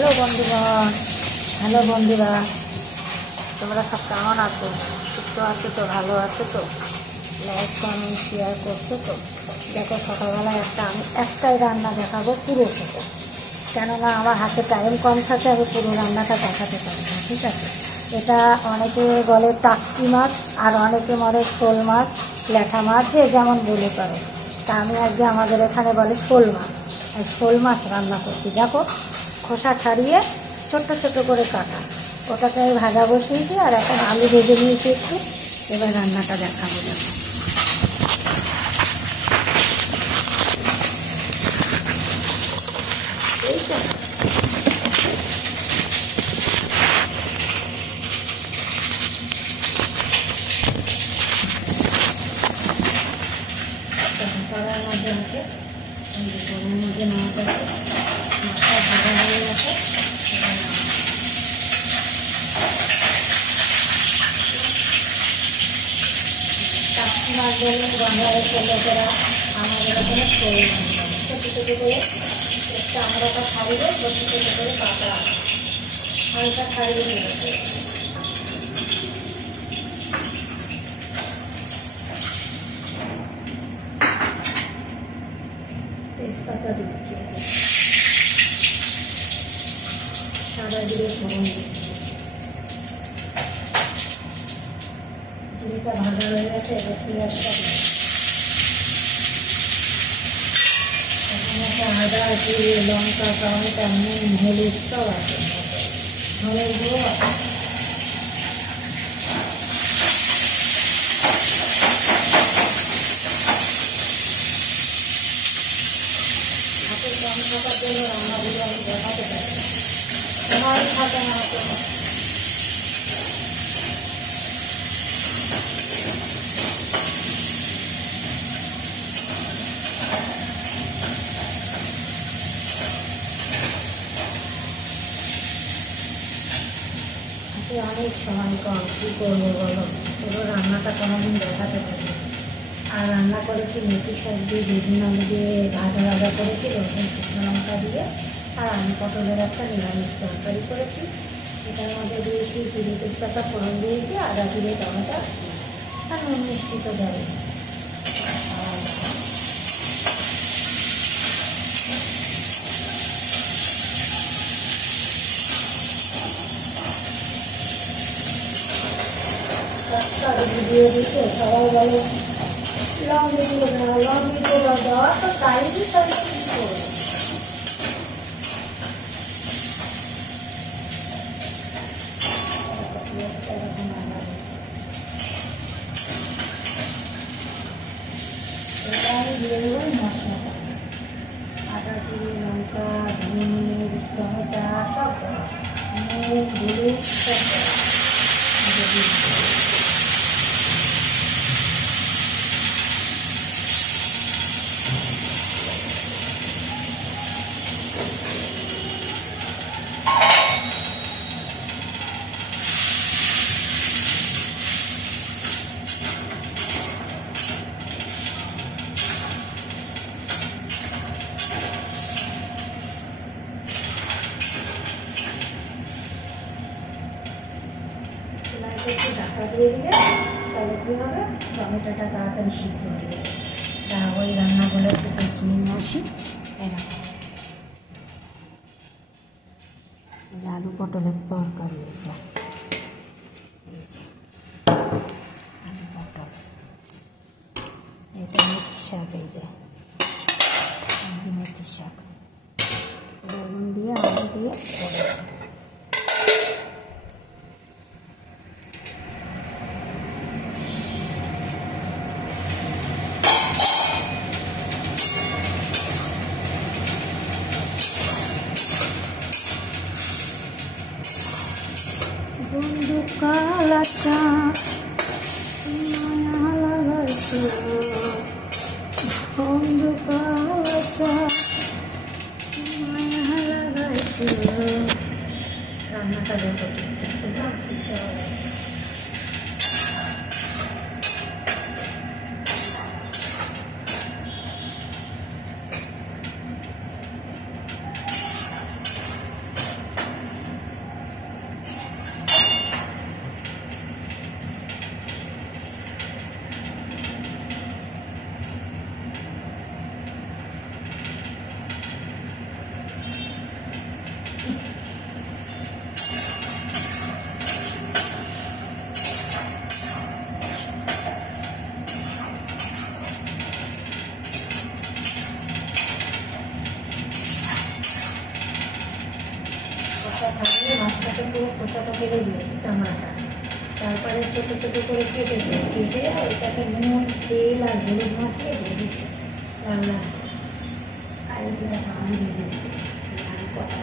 Hello বন্ধুগণ, hello বন্ধুরা, তোমরা সব কেমন আছো? সুস্থ আছো তো? ভালো আছো তো? লাইক কমেন্ট শেয়ার করছো তো? দেখো, সকালবেলায় আমি একটাই রান্না দেখাবো পুরো থেকে, কেননা আমার হাতে টাইম কম থাকে, আমি পুরো রান্নাটা দেখাতে পারি না। ঠিক আছে? এটা অনেকে বলে টাটকি মাছ, আর অনেকে বলে শোল মাছ, ল্যাঠা মাছ, যে যেমন বলে পারে। তা আমি আজকে আমাদের এখানে বলে শোল মাছ, আর শোল মাছ রান্না করছি। দেখো, খোসা ছাড়িয়ে ছোট্ট ছোট করে কাটা, ওটাকে আমি ভাজা বসিয়েছি, আর এখন আলু ভেজে নিয়েছি একটু। এবার রান্নাটা দেখাবো। দেখো, এই তো কড়ার মধ্যে আছে, কড়ার মধ্যে মাছ আছে, মাছটা ভাজা হয়ে গেছে। টাটকি মাছ বলে বাংলাদেশ লোকেরা, আমাদের এখানে শোল মাছ বলে। ছোটো ছোটো করে একটু আমরাটা ছাড়িয়ে ছোটো ছোটো করে কাটা, হালকা ছাড়িয়ে দিয়েছে। তেজপাতা দিচ্ছি, সাদা জিরে ফোড়ন দিচ্ছি। জিরেটা ভাজা হয়ে গেছে, এবার পেঁয়াজটা দিচ্ছি। আদা, জিরে, লঙ্কা, টমেটো, নুন, হলুদ সব আছে, হলুদ গুঁড়ো আছে। হাতে কম থাকার জন্য রান্নাগুলো আমি দেখাতে পারি, সময় থাকে না হাতে। অনেক সময় কম, কী করবো বলো? পুরো রান্নাটা কোনোদিন দেখাতে পারি। আর রান্না করেছি মেথি শাক দিয়ে, বেগুন আলু দিয়ে ভাজা ভাজা করেছি, রসুন শুকনো লঙ্কা দিয়ে। আর আমি পটলের একটা নিরামিষ তরকারি করেছি, সেটার মধ্যে দিয়েছি জিরে তেজপাতা ফোড়ন দিয়েছি, আদা জিরে টমেটো, আর নুন মিষ্টি তো দেয়। দিয়ে দিচ্ছে, সবাই বলে লং ভিডিও দেওয়া, লং ভিডিও দেওয়া তো তাই তাহলে কী করবো? এটা আমি দিয়ে দেবো মশলাটা, আদা জিরে লঙ্কা ধনে টমেটো সব নুন হলুদ সব একটু ঢাকা দিয়ে দিলে তাহলে কী হবে, টমেটোটা তাড়াতাড়ি সিদ্ধ হয়ে যাবে। তা ওই রান্নাগুলো একটু দেখিয়ে নিয়ে আসি। এরকম আলু পটলের তরকারি, এটা আলু পটল, এটা মেথি শাক, এই যে মেথি শাক বেগুন দিয়ে আলু দিয়ে করেছি। বন্ধু কালাটা মায়া লাগাইছে, বন্ধু কালাটা মায়া লাগাইছে। রান্নাটা দেখো, মাছটা ছাড়িয়ে মাছটাকে পুরো খোসাটা ফেলে দিয়েছি, চামড়াটা। তারপরে ছোটো ছোটো করে কেটেছি, কেটে ওইটাকে নুন তেল আর হলুদ মাখিয়ে দিয়ে দিচ্ছি রান্না। আর এগুলো আমি দিয়ে দিচ্ছি কটা।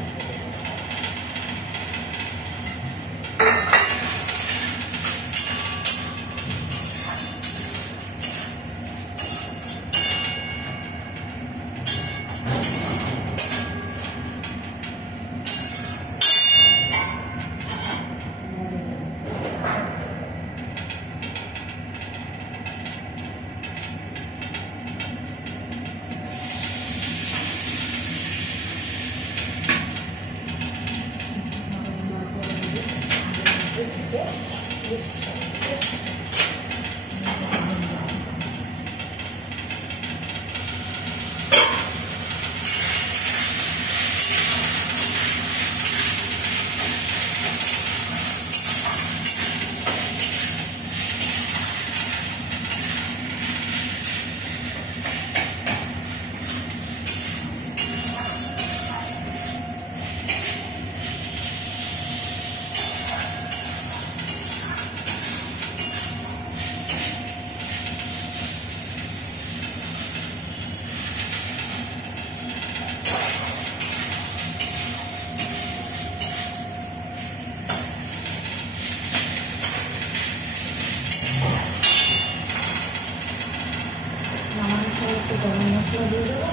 একটু গরম মশলা দিয়ে দেবো।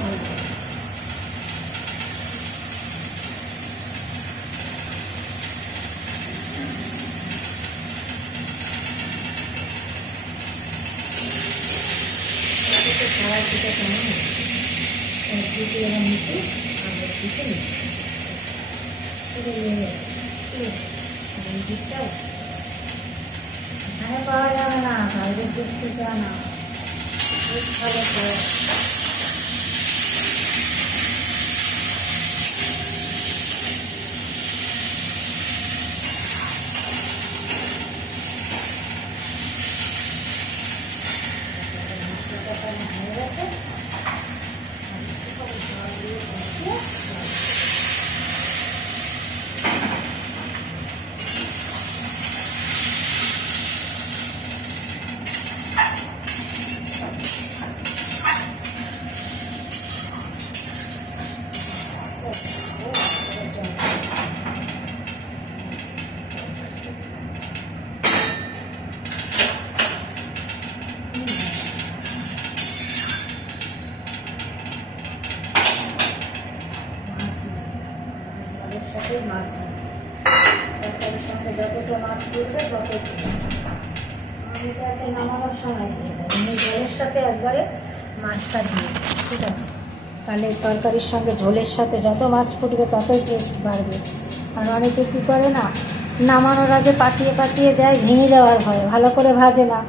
সারা দিকে কেমন একদিকে এরকম নিচ্ছি আর একদিকে নিচ্ছি দিকটাও এখানে পাওয়া যাবে না, বাইরের দেশ থেকে আনা খুব ভালো করে। সাথে মাছ দিই, তরকারির সঙ্গে যতটা মাছ পড়বে তত অনেকে আছে নামানোর সময় দিয়ে দেয়, আমি ঝোলের সাথে একবারে মাছটা দিয়ে দিই, ঠিক আছে? তাহলে তরকারির সঙ্গে ঝোলের সাথে যত মাছ ফুটবে ততই টেস্ট বাড়বে। আর অনেকে কী করে না, নামানোর আগে পাতিয়ে পাতিয়ে দেয়, ভেঙে যাওয়ার ভয়ে ভালো করে ভাজে না,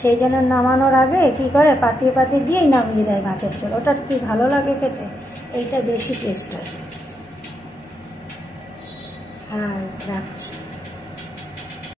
সেই জন্য নামানোর আগে কী করে পাতিয়ে পাতিয়ে দিয়েই নামিয়ে দেয় মাছের ঝোল। ওটা কি ভালো লাগে খেতে, এইটা বেশি টেস্ট হয়। হ্যাঁ, রাখছি।